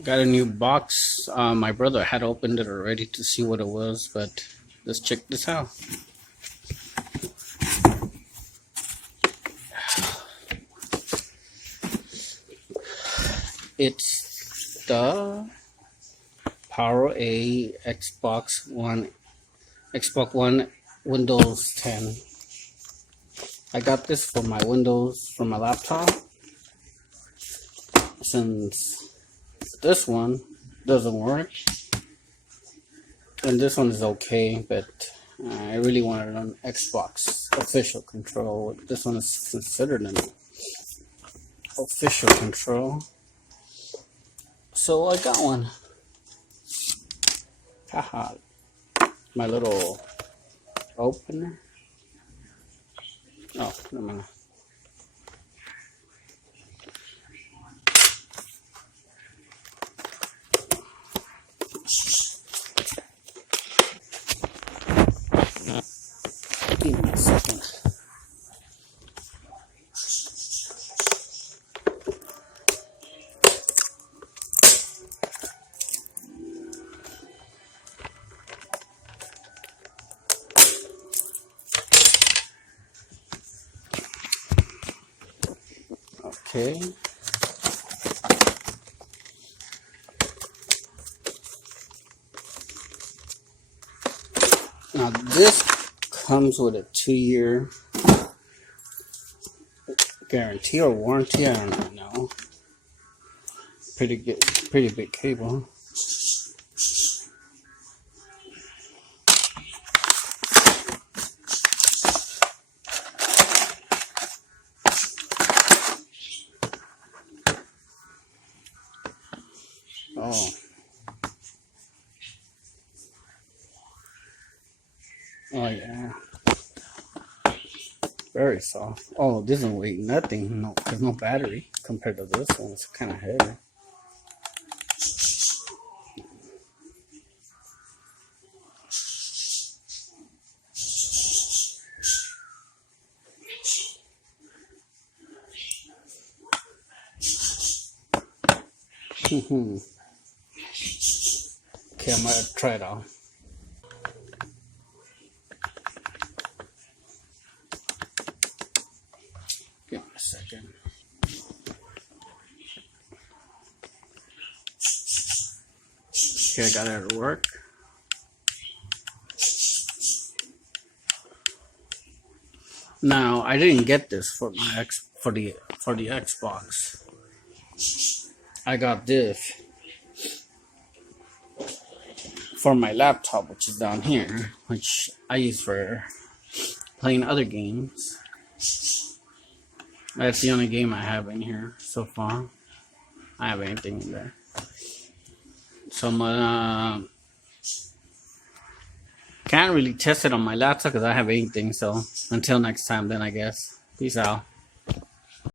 Got a new box. My brother had opened it already to see what it was, but let's check this out. It's the PowerA Xbox One Windows 10. I got this for my laptop, since this one doesn't work and this one is okay, but I really wanted an Xbox official control. This one is considered an official control, so I got one. Haha, my little opener. Oh, never mind. Give me a second. Okay. Now this comes with a 2-year guarantee or warranty. I don't really know. Pretty good, pretty big cable. Oh. Oh yeah. Very soft. Oh, this one weighs nothing. No, there's no battery compared to this one. It's kind of heavy. Okay, I'm gonna try it out. Give me a second. Okay, I got it to work. Now I didn't get this for my for the Xbox. I got this for my laptop, which is down here, which I use for playing other games. That's the only game I have in here so far. I have anything in there. So I'm gonna can't really test it on my laptop because I have anything. So until next time, then I guess. Peace out.